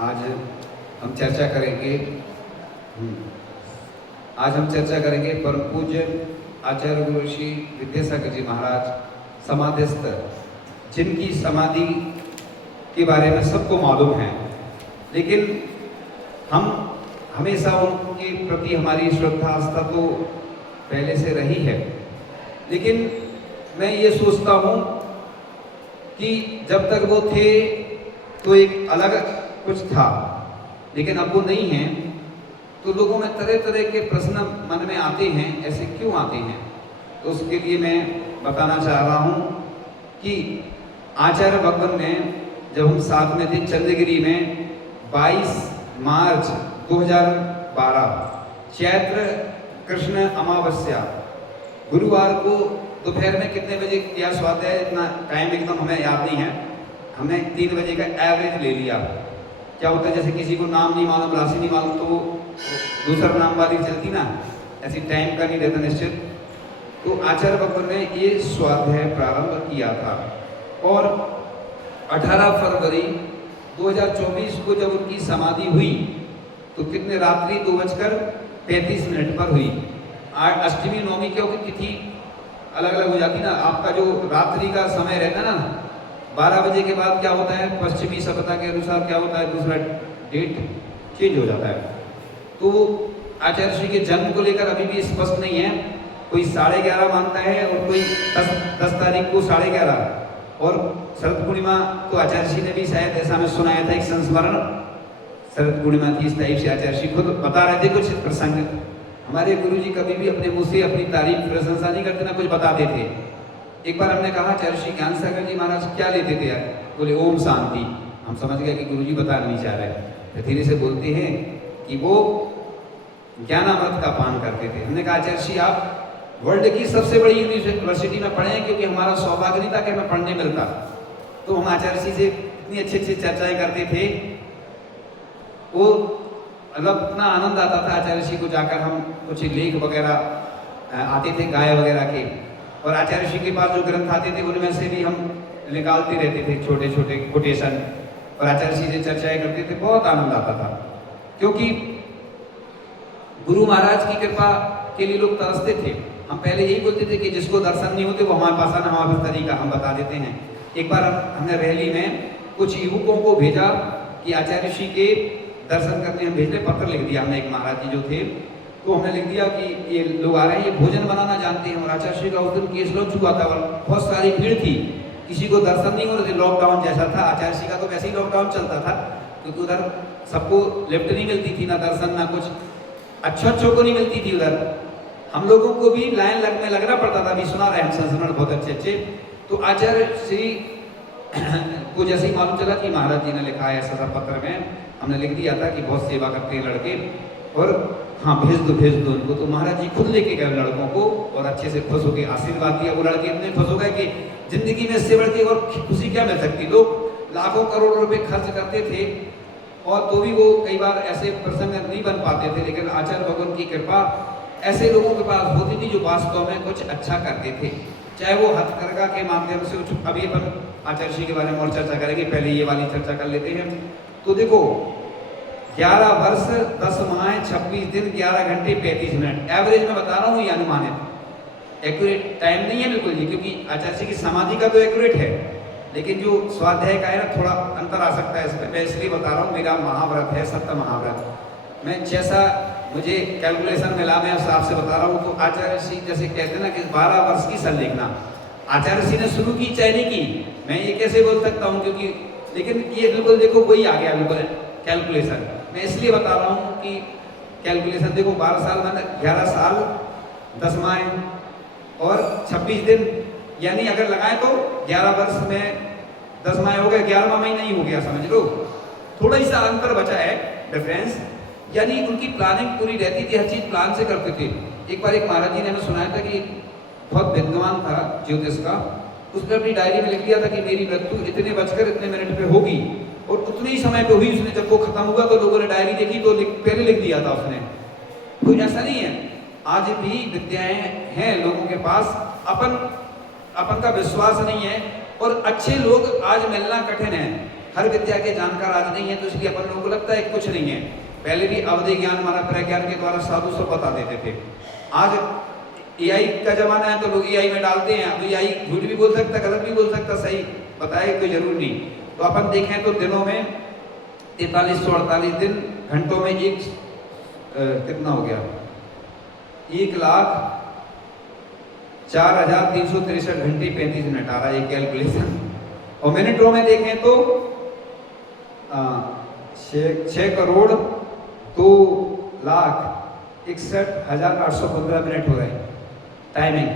आज हम चर्चा करेंगे आज हम चर्चा करेंगे परम पूज्य आचार्य गुरु श्री विद्यासागर जी महाराज समाधिस्थ, जिनकी समाधि के बारे में सबको मालूम है, लेकिन हम हमेशा उनके प्रति हमारी श्रद्धा आस्था तो पहले से रही है, लेकिन मैं ये सोचता हूँ कि जब तक वो थे तो एक अलग कुछ था, लेकिन अब वो नहीं हैं तो लोगों में तरह तरह के प्रश्न मन में आते हैं, ऐसे क्यों आते हैं? तो उसके लिए मैं बताना चाह रहा हूँ कि आचार्य भगवान में जब हम साथ में थे चंद्रगिरी में 22 मार्च 2012 चैत्र कृष्ण अमावस्या गुरुवार को दोपहर में कितने बजे क्या स्वाध्याय है, इतना टाइम एकदम हमें याद नहीं है, हमने 3 बजे का एवरेज ले लिया। क्या होता है, जैसे किसी को नाम नहीं मालूम, राशि नहीं मालूम, तो वो दूसरा नाम वाली चलती ना, ऐसी टाइम का नहीं रहता निश्चित। तो आचार्य भगवान ने ये स्वाध्याय प्रारंभ किया था और 18 फरवरी 2024 को जब उनकी समाधि हुई तो कितने रात्रि 2:35 पर हुई। आज अष्टमी नवमी क्योंकि तिथि अलग अलग हो जाती ना, आपका जो रात्रि का समय रहता है ना 12 बजे के बाद क्या होता है, पश्चिमी सभ्यता के अनुसार क्या होता है, दूसरा डेट चेंज हो जाता है। तो आचार्य श्री के जन्म को लेकर अभी भी स्पष्ट नहीं है, कोई 11:30 मानता है और कोई 10 तारीख को 11:30, और शरद पूर्णिमा तो आचार्य श्री ने भी शायद ऐसा हमें सुनाया था, एक संस्मरण शरद पूर्णिमा थी, इस टाइप से आचार्य श्री खुद बता रहे थे कुछ प्रसंग। हमारे गुरु जी कभी भी अपने मुंह से अपनी तारीफ प्रशंसा नहीं करते ना, कुछ बताते थे। एक बार हमने कहा आचार्य श्री ज्ञान सागर जी महाराज क्या लेते थे यार? बोले ओम शांति। हम समझ गए कि गुरु जी बताना नहीं चाह रहे, फिर धीरे से बोलते हैं कि वो ज्ञानामृत का पान करते थे। हमने कहा आचार्य श्री आप वर्ल्ड की सबसे बड़ी यूनिवर्सिटी में पढ़े हैं, क्योंकि हमारा सौभाग्य नहीं था कि हमें पढ़ने मिलता। तो हम आचार्य श्री से इतनी अच्छी अच्छी चर्चाएं करते थे, वो मतलब इतना आनंद आता था आचार्य श्री को जाकर। हम कुछ लेख वगैरह आते थे गाय वगैरह के, और आचार्य श्री के पास जो ग्रंथ आते थे उनमें से भी हम निकालते रहते थे छोटे छोटे कोटेशन, और आचार्य श्री से चर्चाएं करते थे, बहुत आनंद आता था। क्योंकि गुरु महाराज की कृपा के लिए लोग तरसते थे। हम पहले यही बोलते थे कि जिसको दर्शन नहीं होते वो हमारे पास आना, हमारे तरीका हम बता देते हैं। एक बार हमने रैली में कुछ युवकों को भेजा कि आचार्य श्री के दर्शन करने हम भेजने, पत्र लिख दिया हमने, एक महाराज जी जो थे, तो हमने लिख दिया कि ये लोग आ रहे हैं, ये भोजन बनाना जानते हैं। और आचार्य श्री का उस दिन केस लॉन्च हुआ था और बहुत सारी भीड़ थी, किसी को दर्शन नहीं हो रहे थे, लॉकडाउन जैसा था। आचार्य श्री का तो वैसे ही लॉकडाउन चलता था, क्योंकि उधर सबको लिफ्ट नहीं मिलती थी, ना दर्शन ना कुछ, अच्छों को नहीं मिलती थी उधर। हम लोगों को भी लाइन में लगना पड़ता था। अभी सुना रहे हम संस्मरण बहुत अच्छे अच्छे। तो आचार्य श्री को जैसे ही मालूम चला कि महाराज जी ने लिखा है ऐसा पत्र में, हमने लिख दिया था कि बहुत सेवा करते हैं लड़के, और हाँ भेज दो उनको। तो महाराज जी खुद लेके गए लड़कों को और अच्छे से खुश होकर आशीर्वाद दिया। वो लड़के इतने खुश हो गए कि जिंदगी में इससे बढ़ के और खुशी क्या मिल सकती। लोग लाखों करोड़ों रुपए खर्च करते थे और तो भी वो कई बार ऐसे प्रसंग नहीं बन पाते थे, लेकिन आचार्य भगवान की कृपा ऐसे लोगों के पास होती थी जो वास्तव में कुछ अच्छा करते थे, चाहे वो हथकरघा के माध्यम से। अभी अपन आचार्य श्री के बारे में और चर्चा करेंगे, पहले ये वाली चर्चा कर लेते हैं। तो देखो 11 वर्ष 10 माह 26 दिन 11 घंटे 35 मिनट एवरेज में बता रहा हूँ, ये अनुमानित एक्यूरेट टाइम नहीं है बिल्कुल जी, क्योंकि आचार्य श्री की समाधि का तो एक्यूरेट है, लेकिन जो स्वाध्याय का है ना थोड़ा अंतर आ सकता है इसमें। मैं इसलिए बता रहा हूँ, मेरा महाव्रत है सप्त महाव्रत, मैं जैसा मुझे कैलकुलेशन मिला मैं उस हिसाब से बता रहा हूँ। तो आचार्य श्री जैसे कहते हैं ना कि 12 वर्ष की संलेखना आचार्य श्री ने शुरू की चाहे नहीं की, मैं ये कैसे बोल सकता हूँ, क्योंकि लेकिन ये बिल्कुल देखो वही आ गया बिल्कुल कैलकुलेशन। मैं इसलिए बता रहा हूँ कि कैलकुलेशन देखो 12 साल मैंने 11 साल 10 माह और 26 दिन, यानी अगर लगाए तो 11 वर्ष में 10 माह हो गए, 11वां महीना ही हो गया, समझ लो। थोड़ा ही सा अंतर बचा है डिफरेंस, यानी उनकी प्लानिंग पूरी रहती थी, हर चीज प्लान से करते थे। एक बार एक महाराज जी ने हमें सुनाया था कि बहुत विद्वान था ज्योतिष का, उसने अपनी डायरी में लिख दिया था कि मेरी मृत्यु इतने बजकर इतने मिनट पे होगी, और उतने ही समय पे हुई। उसने जब वो खत्म हुआ तो लोगों ने डायरी देखी तो पहले लिख दिया था उसने। कोई ऐसा नहीं है, आज भी विद्याएं हैं लोगों के पास, अपन का विश्वास नहीं है, और अच्छे लोग आज मिलना कठिन है। हर विद्या के जानकार आज नहीं है, तो इसलिए अपन लोगों को लगता है कुछ नहीं है। पहले भी अवधि ज्ञान हमारा प्रज्ञान के द्वारा साधु सब बता देते थे। आज एआई का जमाना है तो लोग एआई में डालते हैं। अब एआई झूठ भी बोल सकता, गलत भी बोल सकता, सही बताए कोई जरूर नहीं। तो अपन देखें तो दिनों में 4348 दिन, घंटों में एक कितना हो गया, 1,04,363 घंटे 35 मिनट आ रहा है ये कैलकुलेशन। और मिनटों में देखें तो 6,02,61,815 मिनट हो रहे हैं टाइमिंग।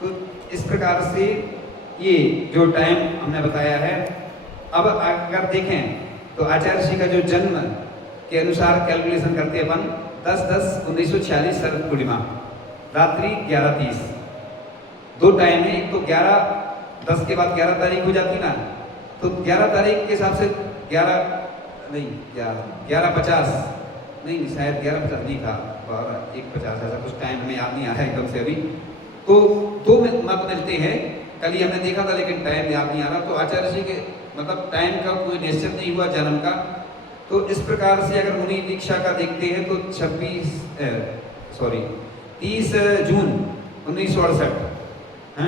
तो इस प्रकार से ये जो टाइम हमने बताया है। अब अगर देखें तो आचार्य श्री का जो जन्म के अनुसार कैलकुलेशन करते हैं अपन 10/10/1946 शरद पूर्णिमा रात्रि 11:30। दो टाइम है, एक तो 11:10 के बाद 11 तारीख हो जाती ना, तो 11 तारीख के हिसाब से 11:50 नहीं, शायद 11:50 नहीं था, 1:50 ऐसा कुछ टाइम हमें याद नहीं आ रहा है एकदम से अभी। तो दो मत मिलते हैं, कल ही हमने देखा था लेकिन टाइम याद नहीं आ रहा। तो आचार्य जी के मतलब टाइम का कोई निश्चित नहीं हुआ जन्म का। तो इस प्रकार से अगर मुनि दीक्षा का देखते हैं तो 30 जून 1968 है,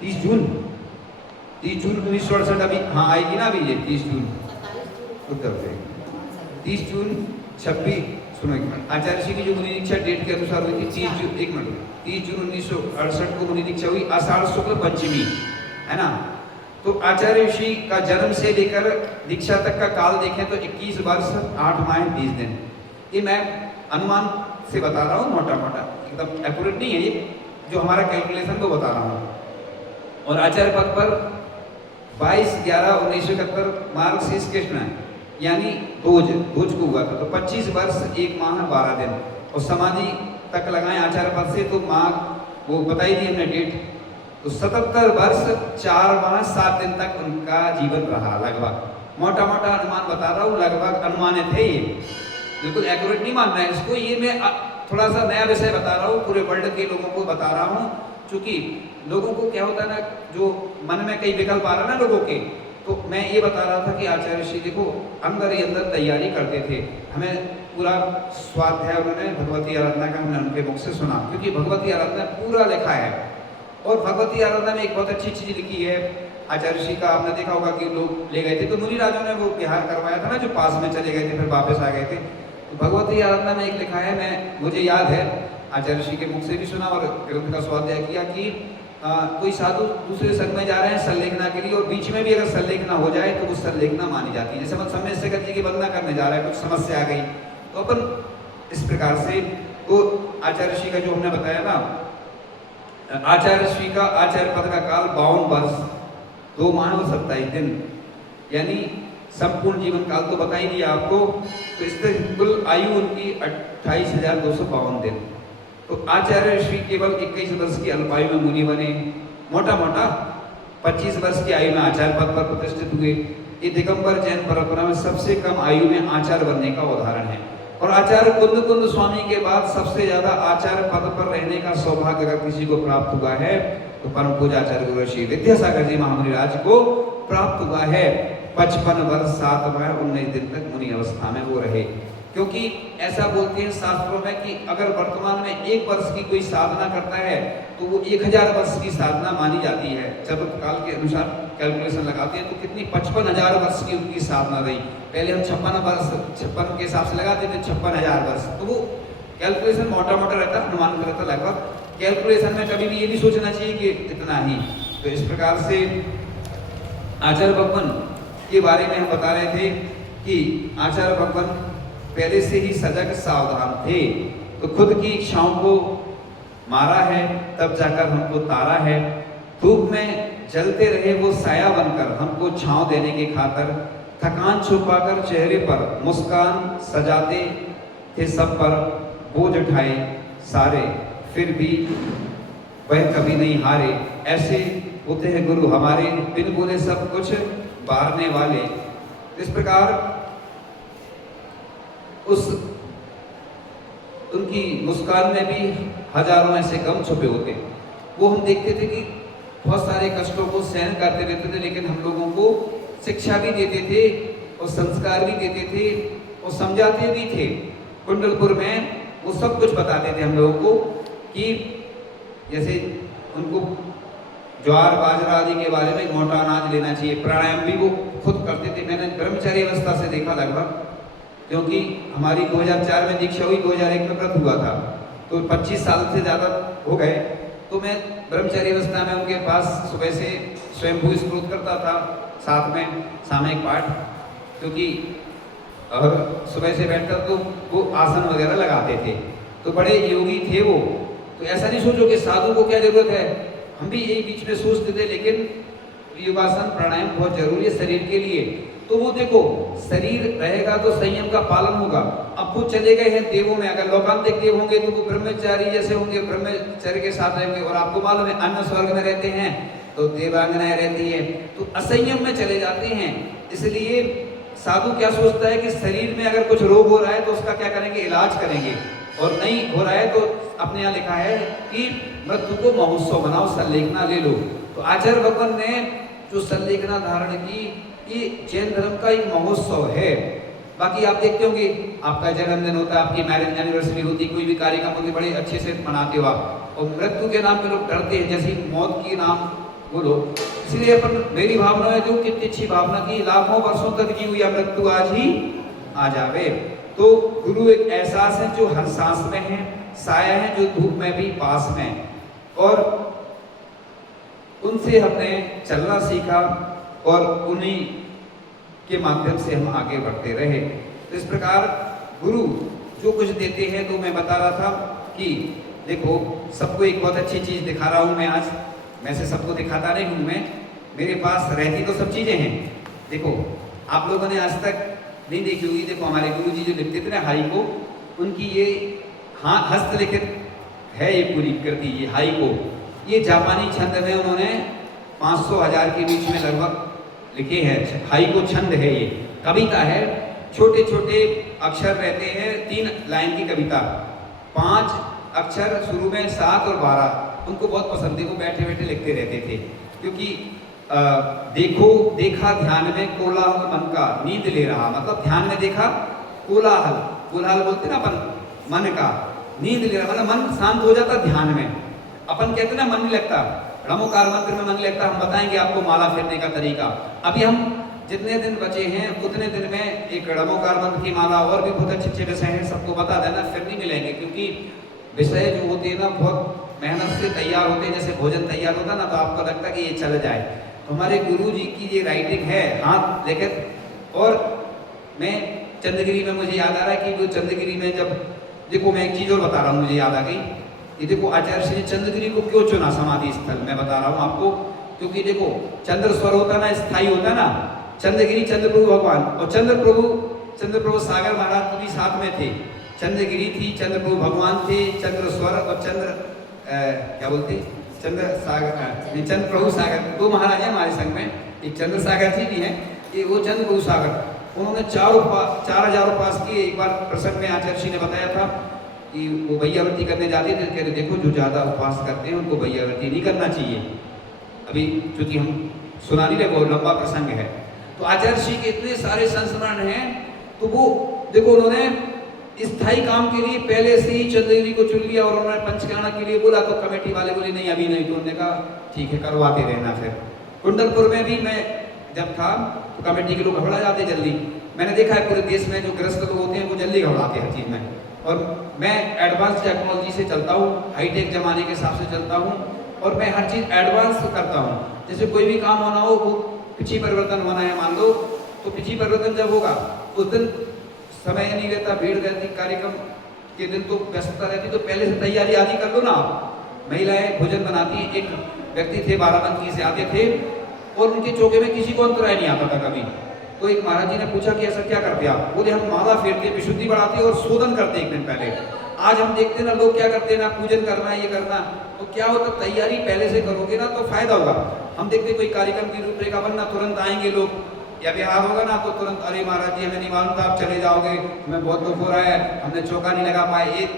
30 जून 1968 अभी हाँ आएगी ना अभी ये 30 जून उत्तर से 30 जून 26 सुनो आचार्य श्री की जो मुनि दीक्षा डेट के अनुसार हुई थी 30 जून 1968 को मुनि दीक्षा हुई, आषाढ़ शुक्ल पंचमी है ना। तो आचार्य श्री का जन्म से लेकर दीक्षा तक का काल देखें तो 21 वर्ष 8 माह 20 दिन। ये मैं अनुमान से बता रहा हूँ, मोटा मोटा एकदम एक्यूरेट नहीं है ये, जो हमारा कैलकुलेशन को बता रहा हूँ। और आचार्य पद पर 22/11/1971 मार्गशीर्ष कृष्ण यानी भोज को हुआ था, तो 25 वर्ष 1 माह 12 दिन। और समाधि तक लगाए आचार्य पद से तो माघ वो बताई दी हमने डेट, तो 77 वर्ष 4 माह 7 दिन तक उनका जीवन रहा लगभग। मोटा मोटा अनुमान बता रहा हूँ, लगभग अनुमानित है ये, बिल्कुल एक्यूरेट नहीं मानना है इसको। ये मैं थोड़ा सा नया विषय बता रहा हूँ, पूरे वर्ल्ड के लोगों को बता रहा हूँ, क्योंकि लोगों को क्या होता है ना, जो मन में कई विकल्प आ रहा ना लोगों के, तो मैं ये बता रहा था कि आचार्य श्री देखो अंदर ही अंदर तैयारी करते थे। हमें पूरा स्वाध्याय उन्होंने भगवती आराधना का हमने उनके मुख से सुना, क्योंकि भगवती आराधना पूरा लिखा है। और भगवती आराधना में एक बहुत अच्छी चीज लिखी है आचार्य श्री का, आपने देखा होगा कि लोग ले गए थे तो मुनि राजों ने वो विहार करवाया था ना, जो पास में चले गए थे फिर वापस आ गए थे। तो भगवती आराधना में एक लिखा है, मुझे याद है आचार्य श्री के मुख से भी सुना और ग्रंथ का स्वाध्याय किया कि कोई साधु दूसरे संघ में जा रहे हैं संलेखना के लिए, और बीच में भी अगर संलेखना हो जाए तो वो संलेखना मानी जाती है। जैसे हम समय से जी की वंदना करने जा रहे हैं, कुछ समस्या आ गई तो अपन इस प्रकार से, तो आचार्य श्री का जो हमने बताया ना, आचार्य श्री का आचार्य पद का काल 52 वर्ष 2 माह और 27 दिन, यानी संपूर्ण जीवन काल तो बता ही दिया आपको। तो इससे कुल आयु उनकी 28,252 दिन। तो आचार्य श्री केवल 21 वर्ष की अल्पायु में मुनि बने, मोटा मोटा 25 वर्ष की आयु में आचार्य पद पर प्रतिष्ठित हुए। ये दिगंबर जैन परंपरा में सबसे कम आयु में आचार्य बनने का उदाहरण है। और आचार्य कुंद स्वामी के बाद सबसे ज्यादा आचार्य पद पर रहने का सौभाग्य अगर किसी को प्राप्त हुआ है तो परम पूज्य आचार्य गुरु श्री विद्यासागर जी महामुनि राज को प्राप्त हुआ है। 55 वर्ष 7 माह 19 दिन तक मुनि अवस्था में वो रहे, क्योंकि ऐसा बोलते हैं शास्त्रों में कि अगर वर्तमान में 1 वर्ष की कोई साधना करता है तो वो 1000 वर्ष की साधना मानी जाती है। चतुर्थ काल के अनुसार कैलकुलेशन लगाते हैं तो कितनी 55,000 वर्ष की उनकी साधना रही। पहले हम 56 के हिसाब से लगाते थे 56,000 वर्ष, तो वो कैलकुलेशन मोटा मोटा रहता, अनुमान रहता लगभग। कैलकुलेशन में कभी भी ये नहीं सोचना चाहिए कि इतना ही। तो इस प्रकार से आचार्य भगवान के बारे में हम बता रहे थे कि आचार्य भगवान पहले से ही सजग सावधान थे, तो खुद की इच्छाओं को मारा है तब जाकर हमको तारा है। धूप में जलते रहे वो साया बनकर हमको छांव देने की खातर, थकान छुपाकर चेहरे पर मुस्कान सजाते थे सब पर, बोझ उठाए सारे फिर भी वह कभी नहीं हारे। ऐसे होते हैं गुरु हमारे, बिन बोले सब कुछ बारने वाले। इस प्रकार उस उनकी मुस्कान में भी हजारों ऐसे गम छुपे होते। वो हम देखते थे कि बहुत सारे कष्टों को सहन करते रहते थे, लेकिन हम लोगों को शिक्षा भी देते थे और संस्कार भी देते थे और समझाते भी थे। कुंडलपुर में वो सब कुछ बताते थे हम लोगों को कि जैसे उनको ज्वार बाजरा आदि के बारे में मोटा अनाज लेना चाहिए, प्राणायाम भी वो खुद करते थे। मैंने ब्रह्मचारी अवस्था से देखा लगभग, क्योंकि हमारी 2004 में दीक्षा हुई, 2001 में व्रत हुआ था, तो 25 साल से ज़्यादा हो गए। तो मैं ब्रह्मचारी अवस्था में उनके पास सुबह से स्वयंभू स्त्रोत करता था, साथ में सामयिक पाठ, क्योंकि और सुबह से बैठकर तो वो आसन वगैरह लगाते थे, तो बड़े योगी थे वो। तो ऐसा नहीं सोचो कि साधु को क्या जरूरत है, हम भी यही बीच में सोचते थे, लेकिन योगासन प्राणायाम बहुत जरूरी है शरीर के लिए। तो वो देखो, शरीर रहेगा तो संयम का पालन होगा। अब वो चले गए हैं देवों में, अगर लोकांतिक देव होंगे तो वो ब्रह्मचारी जैसे होंगे, ब्रह्मचर्य के साथ रहेंगे, और आपको मालूम है अन्य स्वर्ग में रहते हैं तो देवांगनाएं रहती है, तो असंयम में चले जाते हैं। इसलिए साधु क्या सोचता है कि शरीर में अगर कुछ रोग हो रहा है तो उसका क्या करेंगे, इलाज करेंगे, और नहीं हो रहा है तो अपने यहाँ लिखा है कि मृत्यु को महोत्सव बनाओ, संलेखना ले लो। तो आचार्य भगवान ने जो संलेखना धारण की, ये जैन धर्म का एक महोत्सव है। बाकी आप देखते होंगे, आपका जन्मदिन होता है, आपकी मैरिज एनिवर्सरी होती, कोई भी कार्यक्रम होती, बड़े अच्छे से मनाते हो आप, और मृत्यु के नाम पे लोग डरते हैं, जैसे मौत के नाम बोलो। इसलिए अपन, मेरी भावना है जो कितनी अच्छी भावना की, लाखों वर्षों तक जी हुई मृत्यु आज ही आ जावे। तो गुरु एक एहसास है जो हर सांस में है, साया है जो धूप में भी पास में, और उनसे हमने चलना सीखा और उन्हीं के माध्यम से हम आगे बढ़ते रहे। तो इस प्रकार गुरु जो कुछ देते हैं, तो मैं बता रहा था कि देखो, सबको एक बहुत अच्छी चीज दिखा रहा हूं मैं आज। मैं से सबको दिखाता नहीं हूं, मैं, मेरे पास रहती तो सब चीजें हैं। देखो, आप लोगों ने आज तक नहीं देखी होगी, देखो हमारे गुरु जी जो लिखते थे ना हाई को, उनकी ये हस्तलिखित है ये पूरी कृति, ये हाई को, ये जापानी छंद में उन्होंने 500-1000 के बीच में लगभग लिखे हैं। हाई को छंद है, ये कविता है, छोटे छोटे अक्षर रहते हैं, 3 लाइन की कविता, 5 अक्षर शुरू में, 7 और 12, उनको बहुत पसंद थे, वो बैठे बैठे लिखते रहते थे। क्योंकि देखो देखा ध्यान में कोलाहल मन का, नींद ले रहा, मतलब ध्यान में देखा, कोलाहल, कोलाहल बोलते ना अपन, मन का, नींद ले रहा, मतलब मन शांत हो जाता ध्यान में। अपन कहते ना मन नहीं लगता, ब्रह्मकार मंत्र में मन लगता, हम बताएंगे आपको माला फेरने का तरीका। अभी हम जितने दिन बचे हैं उतने दिन में एक ब्रह्मकार मंत्र की माला, और भी बहुत अच्छे अच्छे विषय हैं, सबको बता देना, फिर नहीं मिलेंगे, क्योंकि विषय जो होते हैं ना बहुत मेहनत से तैयार होते हैं, जैसे भोजन तैयार होता ना, तो आपको लगता है कि ये चल जाए। तो हमारे गुरु जी की ये राइटिंग है, हाथ लिखित। और मैं चंद्रगिरी में, मुझे याद आ रहा है कि वो चंद्रगिरी में जब, देखो मैं एक चीज और बता रहा हूँ, मुझे याद आ गई, ये देखो आचार्य श्री चंद्रगिरी को क्यों चुना समाधि स्थल, मैं बता रहा हूँ आपको। क्योंकि देखो, चंद्र स्वर होता ना, स्थायी होता ना, चंद्रगिरी चंद्र प्रभु भगवान, और चंद्र प्रभु सागर महाराज भी साथ में थे। चंद्रगिरी थी, चंद्र प्रभु भगवान थे, चंद्र स्वर और चंद्र क्या बोलते, चंद्र सागर, चंद्र प्रभु सागर, 2 महाराज हैं हमारे संघ में, एक चंद्र सागर जी भी हैं, ये वो चंद्र प्रभु सागर। उन्होंने 4000 उपास किए। एक बार प्रसंग में आचार्य जी ने बताया था कि वो भैयावृत्ति करने जाते थे, कहते देखो जो ज्यादा उपवास करते हैं उनको भैयावृत्ति नहीं करना चाहिए। अभी चूंकि हम सुना नहीं रहे, बहुत लंबा प्रसंग है। तो आचार्य जी के इतने सारे संस्मरण हैं, तो वो देखो उन्होंने स्थायी काम के लिए पहले से ही चंद्रगिरी को चुन लिया, और उन्होंने पंचकर्णा के लिए बोला, तो कमेटी वाले बोले नहीं अभी नहीं, तो उन्होंने कहा ठीक है करवाते रहना। फिर कुंडलपुर में भी मैं जब था तो कमेटी के लोग घबरा जाते जल्दी। मैंने देखा है पूरे देश में जो ग्रस्त लोग होते हैं वो जल्दी घबराते हर चीज में, और मैं एडवांस टेक्नोलॉजी से चलता हूँ, हाईटेक जमाने के हिसाब से चलता हूँ, और मैं हर चीज एडवांस करता हूँ। जैसे कोई भी काम होना हो, वो पिछी परिवर्तन होना है मान लो, तो पिछी परिवर्तन जब होगा उस दिन समय नहीं रहता, भीड़ रहती, कार्यक्रम के दिन तो व्यस्तता रहती, तो पहले से तैयारी आदि कर लो ना आप। महिलाएं भोजन बनाती, एक व्यक्ति थे बाराबंकी से आते थे, और उनके चौके में किसी को अंतराय नहीं आता था कभी। तो एक महाराज जी ने पूछा कि ऐसा क्या करते आप, बोले हम माला फेरते, विशुद्धि बढ़ाते और शोधन करते एक दिन पहले। आज हम देखते ना लोग क्या करते हैं ना, पूजन करना है, ये करना, तो क्या होता, तैयारी पहले से करोगे ना तो फायदा होगा। हम देखते कोई कार्यक्रम की रूपरेखा बनना, तुरंत आएंगे लोग, या बिहार होगा ना तो तुरंत अरे महाराज जी हमें नहीं मालूम था, आप चले जाओगे, हमें बहुत दुख हो रहा है, हमने चौका नहीं लगा पाए।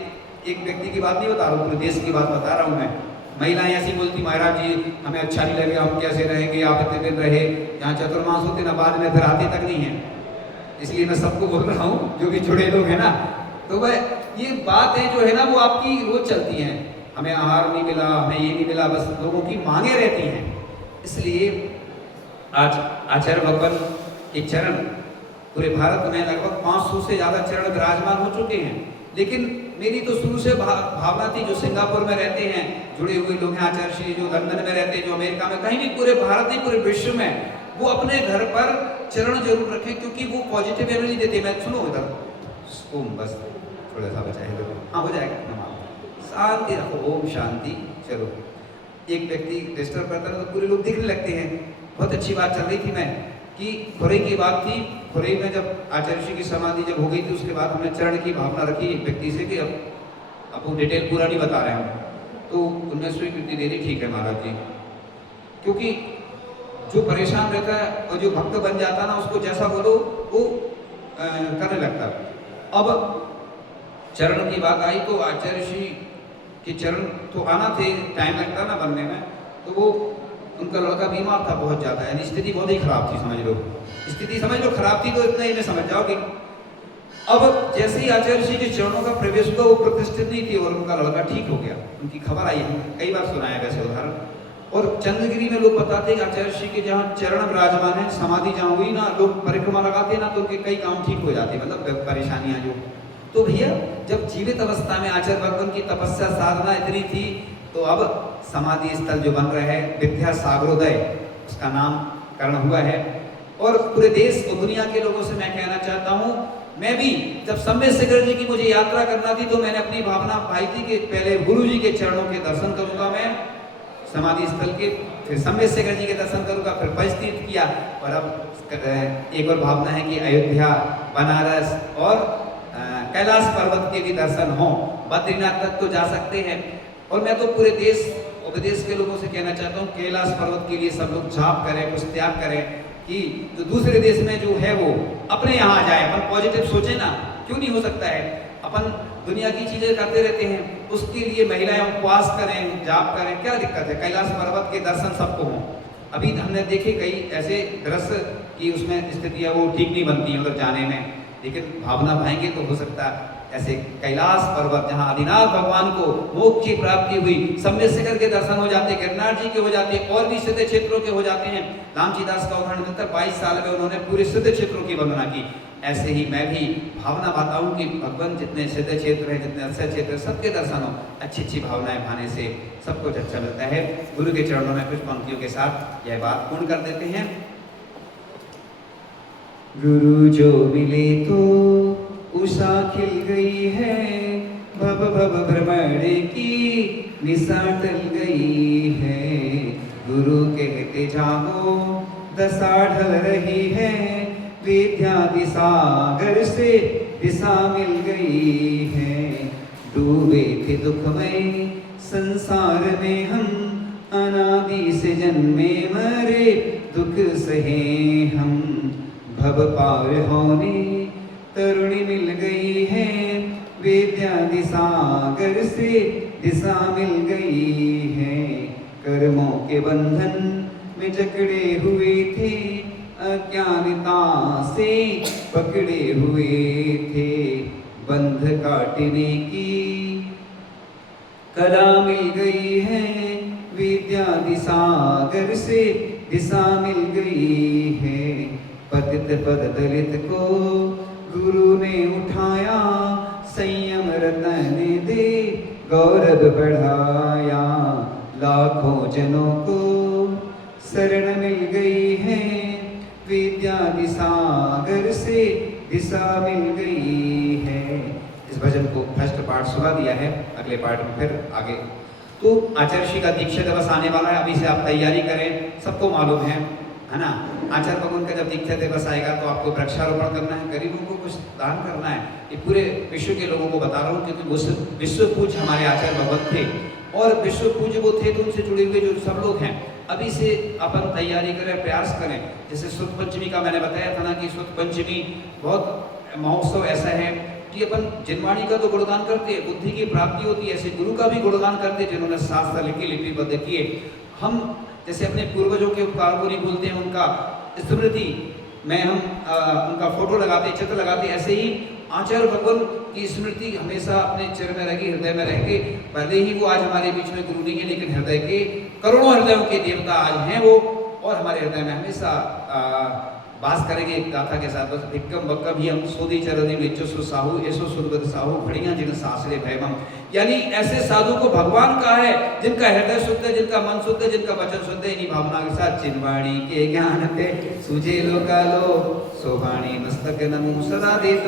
एक व्यक्ति की बात नहीं बता रहा हूँ, पूरे देश की बात बता रहा हूँ मैं। महिलाएं ऐसी बोलती महाराज जी हमें अच्छा नहीं लगेगा, हम कैसे रहेंगे, आप इतने दिन रहे, यहाँ चतुर्मास होते ना बाद में फिर आते तक नहीं है। इसलिए मैं सबको बोल रहा हूँ जो भी जुड़े लोग हैं ना, तो वह ये बात है जो है ना वो आपकी रोज चलती है, हमें आहार नहीं मिला, हमें ये नहीं मिला, बस लोगों की मांगे रहती हैं। इसलिए आज आचार्य भगवान के चरण पूरे भारत में लगभग 500 से ज़्यादा चरण विराजमान हो चुके हैं। लेकिन मेरी तो शुरू से भावना थी, जो सिंगापुर में रहते हैं जुड़े हुए लोग हैं आचार्य श्री, जो लंदन में रहते हैं, जो अमेरिका में, कहीं भी पूरे भारत नहीं पूरे विश्व में, वो अपने घर पर चरण जरूर रखें, क्योंकि वो पॉजिटिव एनर्जी देते हैं। मैं सुनो इधर ओम, बस थोड़ा सा बचाएंगे, हाँ हो जाएगा, शांति रखो, ओम शांति। चलो एक व्यक्ति डिस्टर्ब करता है तो पूरे लोग दिखने लगते हैं। बहुत अच्छी बात चल रही थी मैं कि खुरई की बात थी, खुरई में जब आचार्य श्री की समाधि जब हो गई थी उसके बाद हमने चरण की भावना रखी एक व्यक्ति से कि अब वो डिटेल पूरा नहीं बता रहे हैं, तो उनने स्वीकृति दे दी, ठीक है महाराज जी। क्योंकि जो परेशान रहता है और जो भक्त बन जाता है ना, उसको जैसा बोलो वो करने लगता है। अब चरण की बात आई तो आचार्य श्री के चरण तो आना थे, टाइम लगता ना बनने में, तो वो उनका लड़का बीमार था बहुत ज़्यादा, यानी स्थिति बहुत ही खराब थी, समझ लो स्थिति समझ लो खराब थी, तो इतना ही में समझ जाओ कि अब जैसे ही आचार्य श्री के चरणों का प्रवेश हुआ, वो प्रतिष्ठित नहीं थी और उनका लड़का ठीक हो गया। उनकी खबर आई है, कई बार सुनाया वैसे उदाहरण। और चंद्रगिरी में लोग बताते हैं कि आचार्य श्री के जहाँ चरण विराजमान है, समाधि जहाँ हुई ना, लोग परिक्रमा लगाते ना तो उनके कई काम ठीक हो जाते, मतलब परेशानियां जो। तो भैया जब जीवित अवस्था में आचार्य भगवान की तपस्या साधना इतनी थी, तो अब समाधि स्थल जो बन रहा है विद्या सागरोदय, उसका नामकरण हुआ है। और पूरे देश और दुनिया के लोगों से मैं कहना चाहता हूँ, मैं भी जब सम्यक शेखर जी की मुझे यात्रा करना थी तो मैंने अपनी भावना भाई थी कि पहले गुरु जी के चरणों के दर्शन करूंगा मैं समाधि स्थल के, फिर सम्यक शेखर जी के दर्शन करूंगा, फिर पंचतीर्थ किया, और अब एक और भावना है कि अयोध्या, बनारस और कैलाश पर्वत के भी दर्शन हो, बद्रीनाथ तक तो जा सकते हैं। और मैं तो पूरे देश और विदेश के लोगों से कहना चाहता हूँ, कैलाश पर्वत के लिए सब लोग जाप करें, कुछ त्याग करें, कि जो दूसरे देश में जो है वो अपने यहाँ आ जाए। अपन पॉजिटिव सोचें ना, क्यों नहीं हो सकता है? अपन दुनिया की चीजें करते रहते हैं, उसके लिए महिलाएं उपवास करें, जाप करें, क्या दिक्कत है? कैलाश पर्वत के दर्शन सबको हों। अभी हमने देखे कई ऐसे दृश्य कि उसमें स्थितियाँ वो ठीक नहीं बनती उधर जाने में, लेकिन भावना भाएंगे तो हो सकता है ऐसे कैलाश पर्वत जहाँ आदिनाथ भगवान को मोक्ष की प्राप्ति हुई, सम्यक शेखर के दर्शन हो जाते, गिरनार जी के हो जाते, और भी सिद्ध क्षेत्रों के हो जाते हैं। रामजी दास का उदाहरण देता है, 22 साल में उन्होंने पूरे सिद्ध क्षेत्रों की वंदना की। ऐसे ही मैं भी भावना बताऊं कि भगवान जितने सिद्ध क्षेत्र हैं, जितने अच्छे क्षेत्र हैं, सबके दर्शन हो, अच्छी अच्छी भावनाएं भाने से सब कुछ अच्छा मिलता है। गुरु के चरणों में कुछ पंक्तियों के साथ यह बात पूर्ण कर देते हैं। गुरु जो मिले तो उषा खिल गई है, भव भव भ्रमण की निशा टल गई है। गुरु कहते जागो दशा ढल रही है, विद्या दिसागर से दिशा मिल गई है। डूबे थे दुखमय संसार में हम, अनादि से जन्मे मरे दुख सहे हम। भव पार होने तरुणी मिल गई है, विद्या दिसागर से दिशा मिल गई है। कर्मों के बंधन में जकड़े हुए थे, अज्ञानता से पकड़े हुए थे। बंध काटने की कला मिल गई है, विद्या दिसागर से दिशा मिल गई है। पतित पद दलित को गुरु ने उठाया, संयम रतन दे गौरव बढ़ाया। लाखों जनों को शरण मिल गई है, विद्या दिसागर से दिशा मिल गई है। इस भजन को फर्स्ट पार्ट सुना दिया है, अगले पार्ट में फिर आगे। तो आचार्य श्री का दीक्षा दिवस आने वाला है, अभी से आप तैयारी करें, सबको मालूम है ना। आचार्य भगवान का जब दीक्षा दिवस आएगा तो आपको वृक्षारोपण करना है, गरीबों को कुछ दान करना है। ये पूरे विश्व के लोगों को बता रहा हूँ, क्योंकि विश्व पूज्य हमारे आचार्य भगवान थे, और विश्व पूज्य वो थे तो उनसे जुड़े हुए जो सब लोग हैं, अभी से अपन तैयारी करें, प्रयास करें। जैसे शुद्ध पंचमी का मैंने बताया था ना कि शुद्ध पंचमी बहुत महोत्सव ऐसा है कि अपन जिनवाणी का तो गुणगान करते हैं, बुद्धि की प्राप्ति होती है, ऐसे गुरु का भी गुणगान करते हैं जिन्होंने शास्त्र लिखी लिपिबद्ध किए। हम जैसे अपने पूर्वजों के उपकार को नहीं भूलते हैं, उनका स्मृति में हम उनका फोटो लगाते, चित्र लगाते, ऐसे ही आचार्य भगवान की स्मृति हमेशा अपने चिर में रहेगी, हृदय में रहेंगे। भले ही वो आज हमारे बीच में गुरु नहीं है, लेकिन हृदय के करोड़ों हृदयों के देवता आज हैं वो, और हमारे हृदय में हमेशा वास करेंगे एक गाथा के साथ। बस भिक्कम बक्कम ही हम सोदी चरणी विचो सुसाहु ऐसो सुरगत साहु घड़ियां जिन सासरे भैमम। यानी ऐसे साधु को भगवान का है जिनका हृदय शुद्ध है, जिनका मन शुद्ध है, जिनका वचन शुद्ध है। इन्हीं भावना के साथ चिन्वाणी के ज्ञान पे सुजे लो कालो सोवाणी मस्तक नमो सदा देत